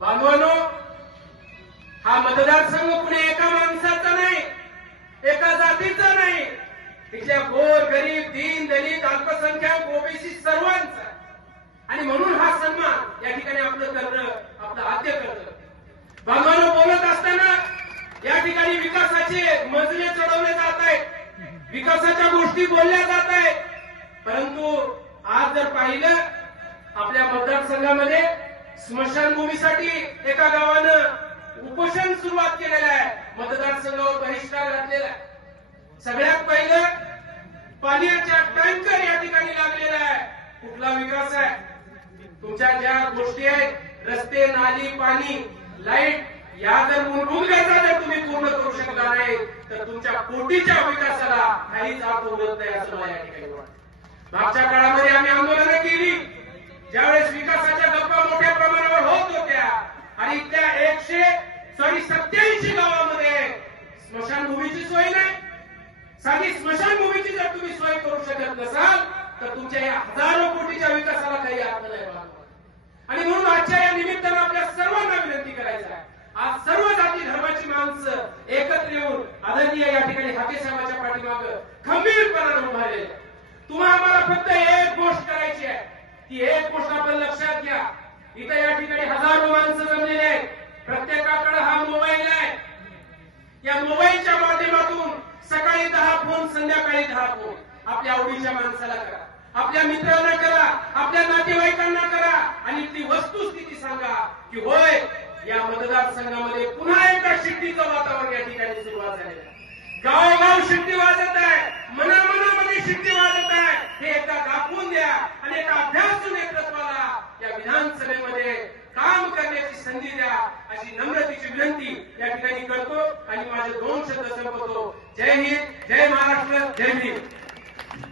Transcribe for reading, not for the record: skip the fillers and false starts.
बांधवांनो, हा मतदारसंघ कुणी एका माणसाचा नाही, एका जातीचा नाही, तिथल्या गोर गरीब दीन दलित अल्पसंख्याक ओबीसी सर्वांचा. आणि म्हणून हा सन्मान या ठिकाणी आपलं करणं आपलं आद्य कर्तव्य. बांधवांनो, बोलत असताना या ठिकाणी विकासाचे मजले चढवले जात आहेत, विकासाच्या गोष्टी बोलल्या जात आहेत. परंतु आज जर पाहिलं आपल्या मतदारसंघामध्ये स्मशानभूमीसाठी एका गावानं उपोषण सुरुवात केलेलं आहे, मतदारसंघावर बहिष्कार घातलेला आहे. सगळ्यात पहिलं पाण्याच्या टँकर या ठिकाणी लागलेला आहे. कुठला विकास आहे? तुमच्या ज्या गोष्टी आहेत, रस्ते नाली पाणी लाईट, या जर मूलभूत गरजा जर तुम्ही पूर्ण करू शकला नाही तर तुमच्या कोटीच्या विकासाला काहीच अर्थ उरत नाही असं मला या ठिकाणी वाटतं. मागच्या काळामध्ये आम्ही आंदोलनं केली, ज्यावेळेस विकासाच्या गप्पा मोठ्या प्रमाणावर होत होत्या आणि त्या 187 गावामध्ये स्मशानभूमीची सोय नाही. साधी स्मशानभूमीची जर तुम्ही सोय करू शकत नसाल तर तुमच्या या हजारो कोटीच्या विकासाला काही अर्थ नाही. आणि म्हणून आजच्या या निमित्तानं आपल्या सर्वांना विनंती करायचं आहे, आज सर्व जाती धर्माची माणसं एकत्र येऊन आदरणीय या ठिकाणी हाके साहेबांच्या पाठीमागं खंबीरपणाने उभारलेले. तुम्हाला आम्हाला फक्त एक गोष्ट करायची आहे, ती एक गोष्ट आपण लक्षात घ्या. इथं या ठिकाणी हजारो माणसं जमलेली आहेत, प्रत्येकाकडे हा मोबाईल आहे. या मोबाईलच्या माध्यमातून सकाळी 10 फोन, संध्याकाळी 10 फोन आपल्या आवडीच्या माणसाला करा, आपल्या मित्रांना करा, आपल्या नातेवाईकांना करा आणि ती वस्तुस्थिती सांगा की होय, या मतदारसंघामध्ये पुन्हा एकदा शिट्टीचं वातावरण या ठिकाणी सुरुवात झालेलं आहे. गावोगाव शिट्टी वाजत आहे, मनामनामध्ये शिट्टी वाजत आहे. हे एकदा दाखवून द्या आणि एका अभ्यासू नेतृत्वाला या विधानसभेमध्ये काम करण्याची संधी द्या, अशी नम्रतेची विनंती या ठिकाणी करतो आणि माझे 2 शब्द संपवतो. जय हिंद, जय महाराष्ट्र, जय भीम.